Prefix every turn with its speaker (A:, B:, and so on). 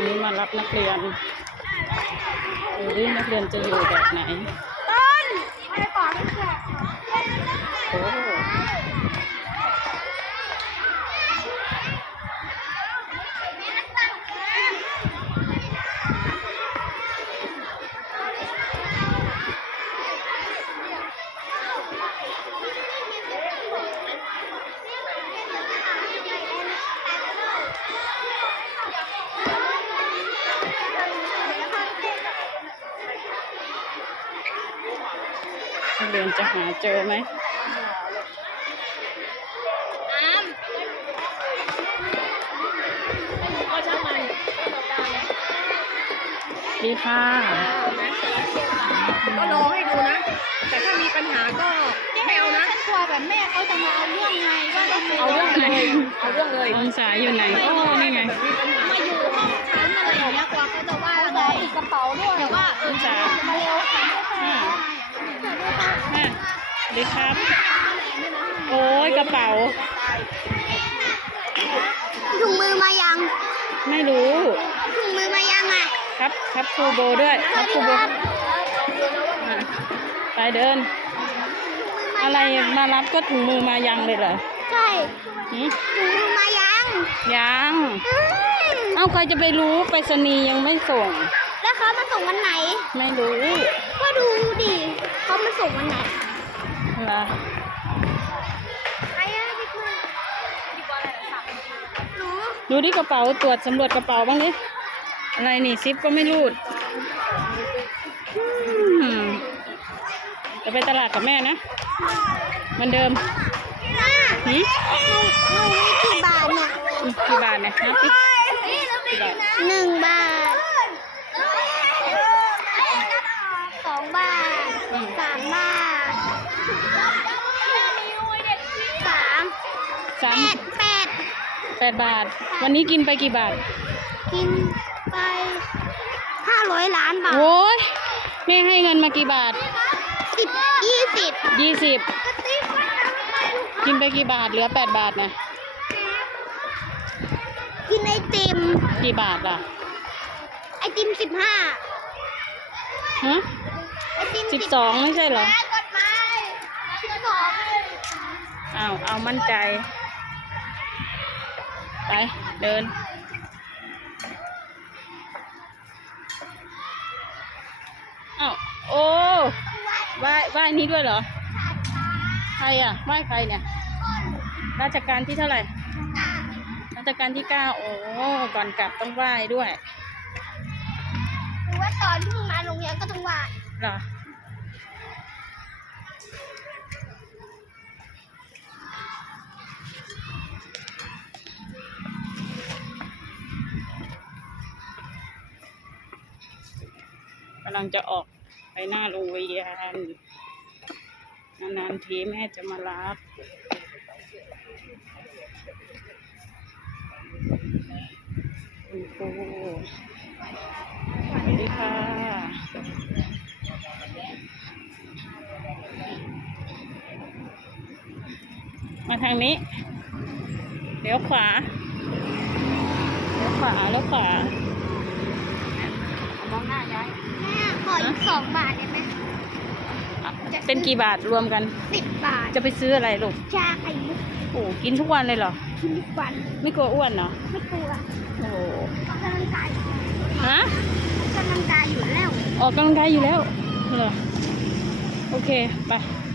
A: นี้มารับนักเรียนดูดินักเรียนจะอยู่แบบไหน
B: ต้นไปก่อน
A: โอ้นักเรียนจะหาเจอไหมดีค่ะ
B: ก็รอให้ดูนะแต่ถ้ามีปัญหาก็ไม่เอานะฉันกลัวแบบแม่เขาจะมาเอาเรื่องไงว่าต้องเอาเรื่องเลย
A: องศาอยู่ไหนโอ้นี่ไง
B: มาอยู่ห้องชั้นอะไรอย่างเงี้ยกลัวเขาจะว่าอะไรติดกระเป๋าด้วยแต่ว่า
A: องศา
B: มาเร็ว
A: ดีครับ โอ้ยกระเป๋า
B: ถุงมือมายัง
A: ไม่รู้
B: ถุงมือมายังอ่ะ
A: ครับครูโบด้วยครับครูโบไปเดินอะไรมารับก็ถุงมือมายังเลยเหรอ
B: ใช่ถุงมือมายัง
A: เอ้าใครจะไปรู้ไปรษณีย์ยังไม่ส่ง
B: แล้วเขามาส่งวันไหน
A: ไม่รู้
B: ก็ดูดิเขามาส่งวันไหน
A: ล่ะดูดิกระเป๋าตรวจสำรวจกระเป๋าบ้างดิอะไรนี่ซิปก็ไม่รูดจะไปตลาดกับแม่นะเหมือนเดิม
B: หนูมีกี่บาทเนี่ย
A: กี่บาทเนี่ยนับสิกี่บาท
B: 1 บาท2 บาท3 บาท
A: 8 บาทวันนี้กินไปกี่บาท
B: กินไป500 ล้านบาท
A: โอ้ยแม่ให้เงินมากี่บาท20กินไปกี่บาทเหลือ8 บาทนะ
B: กินไอติม
A: กี่บาทล่ะ
B: ไอติม15
A: ฮะ
B: ไอติม
A: 12ไม่ใช่เหรอเอามั่นใจไปเดินโอ้ไหว้นี้ด้วยเหรอใครอ่ะไหว้ใครเนี่ยราชการที่เท่าไหร่ราชการที่9โอ้ก่อนกลับต้องไหว้ด้วย
B: หรือว่าตอนที่มึงมาโรงเรียนก็ต้องไหว้
A: เหรอกำลังจะออกไปหน้าโรงเรียนนานๆทีแม่จะมารับคุณครูสวัสดีค่ะมาทางนี้เลี้ยวขวามองหน้าย้าย
B: แม่ขออีก2 บาทได้ไหม
A: เป็นกี่บาทรวมกัน
B: 10 บาท
A: จะไปซื้ออะไรลูก
B: ชาไข่มุก
A: โอ้กินทุกวันเลยเหรอ
B: กินทุกวัน
A: ไม่กลัวอ้วนเนาะ
B: ไม่กลัว
A: โอ้
B: ออกกำลังกาย
A: ฮะ
B: ออกกำลังกายอยู่แล้ว
A: ออกกำลังกายอยู่แล้วเหรอโอเคไป